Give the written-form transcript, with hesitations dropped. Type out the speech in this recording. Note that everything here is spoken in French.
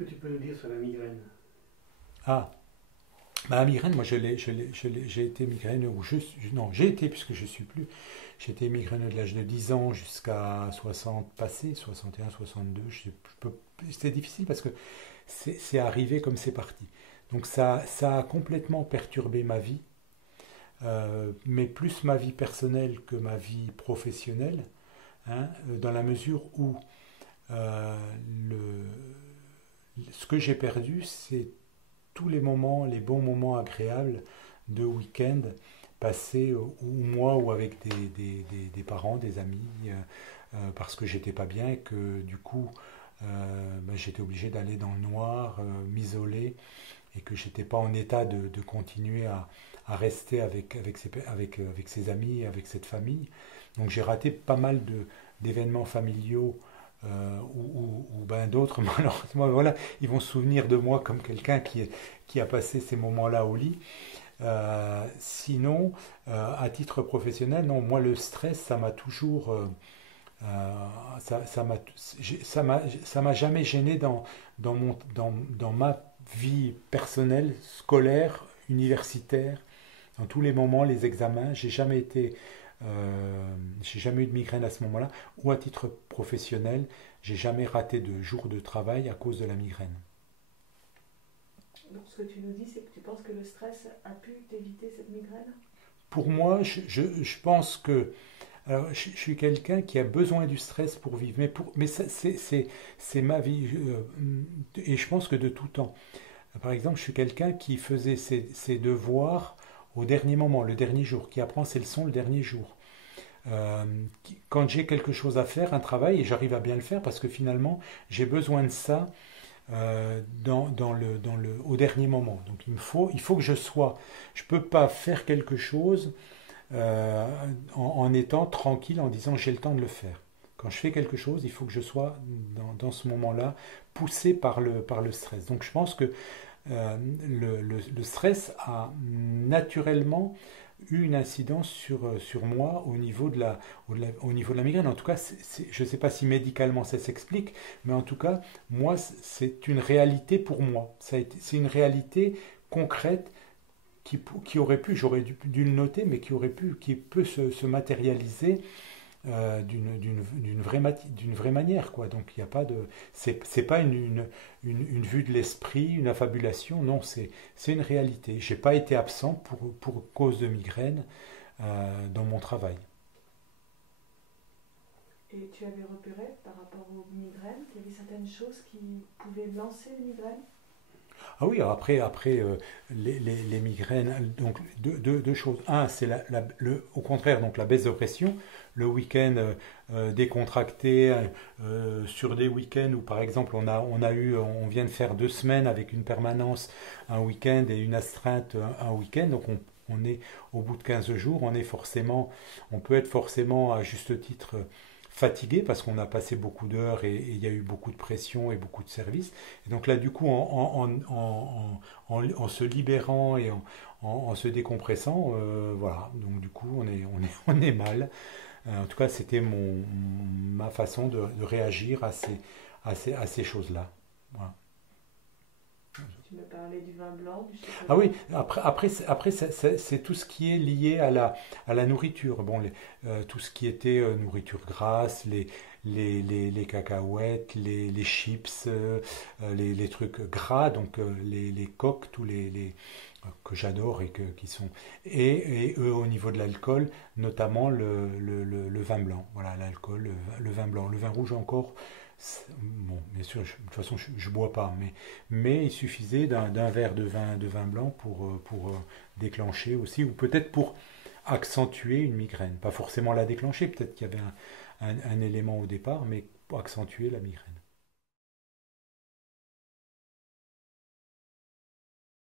que tu peux nous dire sur la migraine? Ah, bah, la migraine, moi j'ai été migraineux, non, j'ai été, puisque je ne suis plus, j'ai été migraineux de l'âge de 10 ans jusqu'à 60 passé, 61, 62, c'était difficile parce que c'est arrivé comme c'est parti. Donc ça a complètement perturbé ma vie, mais plus ma vie personnelle que ma vie professionnelle, hein, dans la mesure où euh, le, ce que j'ai perdu, c'est tous les moments, les bons moments agréables de week-end passés ou moi ou avec des parents, des amis, parce que j'étais pas bien et que du coup ben, j'étais obligé d'aller dans le noir, m'isoler et que j'étais pas en état de continuer à rester avec ses amis, avec cette famille. Donc j'ai raté pas mal d'événements familiaux ou ben d'autres, malheureusement, voilà, ils vont se souvenir de moi comme quelqu'un qui a passé ces moments-là au lit. Sinon, à titre professionnel, non, moi le stress, ça m'a toujours, ça m'a jamais gêné dans ma vie personnelle, scolaire, universitaire, dans tous les moments, les examens, j'ai jamais eu de migraine à ce moment-là, ou à titre professionnel, j'ai jamais raté de jour de travail à cause de la migraine. Donc, ce que tu nous dis, c'est que tu penses que le stress a pu t'éviter cette migraine? Pour moi, je pense que alors, je suis quelqu'un qui a besoin du stress pour vivre, mais c'est ma vie, et je pense que de tout temps. Par exemple, je suis quelqu'un qui faisait ses devoirs au dernier moment, le dernier jour, qui apprend ses leçons le dernier jour. Euh, Quand j'ai quelque chose à faire, un travail, et j'arrive à bien le faire parce que finalement, j'ai besoin de ça au dernier moment. Donc il faut que je sois. Je ne peux pas faire quelque chose euh, en étant tranquille, en disant j'ai le temps de le faire. Quand je fais quelque chose, il faut que je sois dans ce moment-là poussé par le stress. Donc je pense que le stress a naturellement eu une incidence sur moi au niveau de la migraine. En tout cas, je ne sais pas si médicalement ça s'explique, mais en tout cas, moi, c'est une réalité pour moi. C'est une réalité concrète qui aurait pu, dû le noter, mais qui peut se matérialiser d'une vraie manière, quoi. Donc il n'y a pas de, c'est pas une vue de l'esprit, une affabulation, non, c'est une réalité. J'ai pas été absent pour cause de migraine dans mon travail. Et tu avais repéré par rapport aux migraines qu'il y avait certaines choses qui pouvaient lancer les migraines? Ah oui, alors après les migraines, donc deux choses. Un, c'est au contraire, donc la baisse de pression. Le week-end décontracté, sur des week-ends où par exemple on vient de faire 2 semaines avec une permanence un week-end et une astreinte un week-end, donc on est au bout de 15 jours, on peut être forcément à juste titre fatigué parce qu'on a passé beaucoup d'heures et il y a eu beaucoup de pression et beaucoup de services. Et donc là, du coup, en se libérant et en se décompressant, voilà. Donc du coup, on est mal. En tout cas, c'était ma façon de réagir à ces choses-là. Voilà. Tu me parlais du vin blanc, du Ah chocolat. oui, après c'est tout ce qui est lié à la nourriture. Bon, tout ce qui était nourriture grasse, les cacahuètes, les chips, les trucs gras, donc les coques, que j'adore qui sont. Et eux, au niveau de l'alcool, notamment le vin blanc. Voilà, l'alcool, le vin blanc. Le vin rouge encore, bon, bien sûr, de toute façon, je ne bois pas, mais il suffisait d'un verre de vin blanc pour déclencher aussi, ou peut-être pour accentuer une migraine. Pas forcément la déclencher, peut-être qu'il y avait un élément au départ, mais pour accentuer la migraine.